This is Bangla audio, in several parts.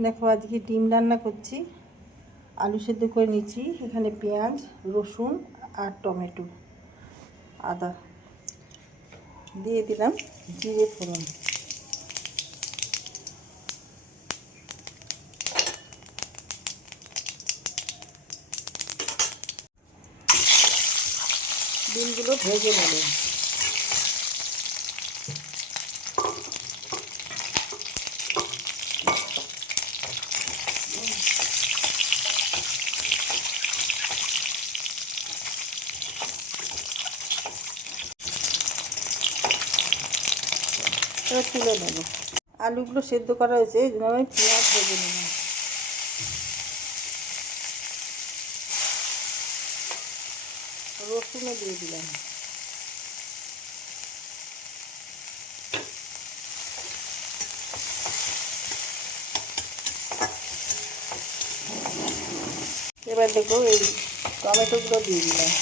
দেখো আজকে ডিম রান্না করছি। আলু সেদ্ধ করে নিচ্ছি। এখানে পেঁয়াজ, রসুন আর টমেটো, আদা দিয়ে দিলাম, জিরে ফোড়ন। ডিমগুলো ভেজে নেব। এবার তুলে নেব। আলুগুলো সেদ্ধ করা হয়েছে, এই জন্য আমি পেঁয়াজ ভেজে নিলাম। রসুনও দিয়ে দিলাম। এবার দেখো এই টমেটোগুলো দিয়ে দিলাম।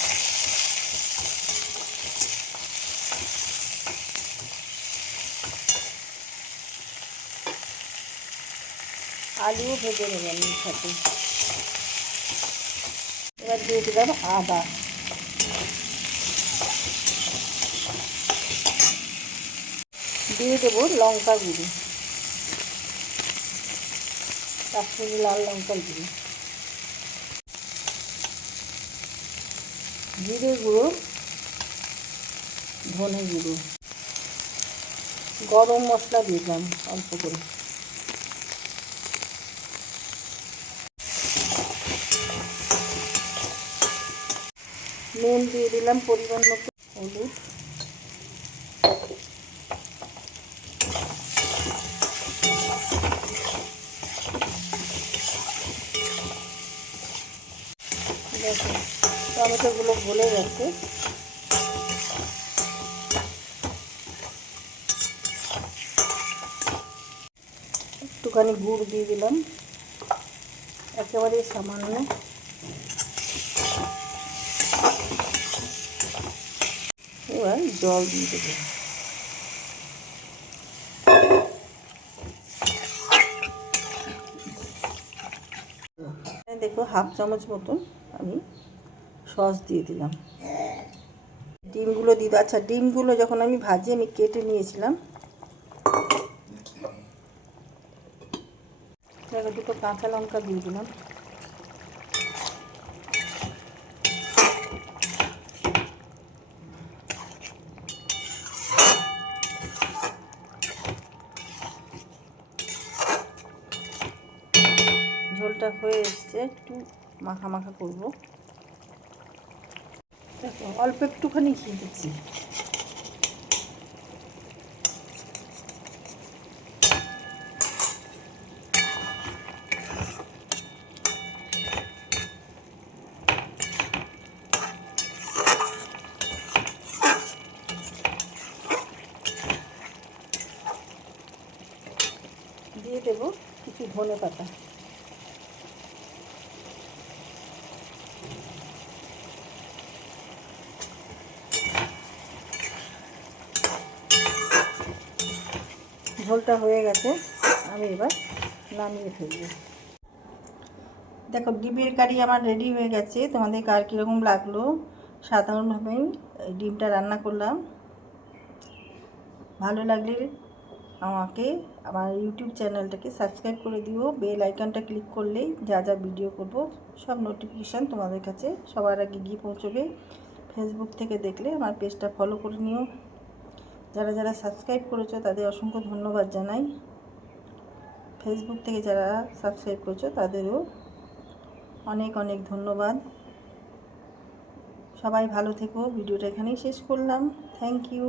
আলুও ভেজে নিলাম এর সাথে। এবার দিয়ে দিলাম আদা। দিয়ে দেবো লঙ্কা গুঁড়ো, কাশ্মীরি লাল লঙ্কার গুঁড়ো, জিরে গুঁড়ো, ধনে গুঁড়ো, গরম মশলা দিলাম অল্প করে। নুন দিয়ে দিলাম পরিমাণ মতো, হলুদ, দেখো টমেটোগুলো গলে গেছে। একটুখানি গুড় দিয়ে দিলাম, একেবারে সামান্য। এবার জল দিয়ে দেবো। দেখো হাফ চামচ মতন আমি সস দিয়ে দিলাম। ডিমগুলো দিয়ে, আচ্ছা ডিমগুলো যখন আমি ভাজি আমি কেটে নিয়েছিলাম। দেখো দুটো কাঁচা লঙ্কা দিয়ে দিলাম। ঝোলটা হয়ে এসছে, একটু মাখা মাখা করবো। দেখো অল্প একটুখানি ঘি দিচ্ছি। দিয়ে দেবো কিছু ধনে পাতা। ঝোলটা হয়ে গেছে, আমি এবার নামিয়ে ফেলবো। দেখো ডিমের কারি আমার রেডি হয়ে গেছে। তোমাদের কার কীরকম লাগলো? সাধারণভাবেই ডিমটা রান্না করলাম। ভালো লাগলে আমাকে আমার ইউটিউব চ্যানেলটাকে সাবস্ক্রাইব করে দিও। বেল আইকনটা ক্লিক করলেই যা যা ভিডিও করব সব নোটিফিকেশান তোমাদের কাছে সবার আগে গিয়ে পৌঁছবে। ফেসবুক থেকে দেখলে আমার পেজটা ফলো করে নিও। যারা যারা সাবস্ক্রাইব করেছো তাদের অসংখ্য ধন্যবাদ জানাই। ফেসবুক থেকে যারা সাবস্ক্রাইব করেছো তাদেরও অনেক অনেক ধন্যবাদ। সবাই ভালো থেকো। ভিডিওটা এখানেই শেষ করলাম। Thank you.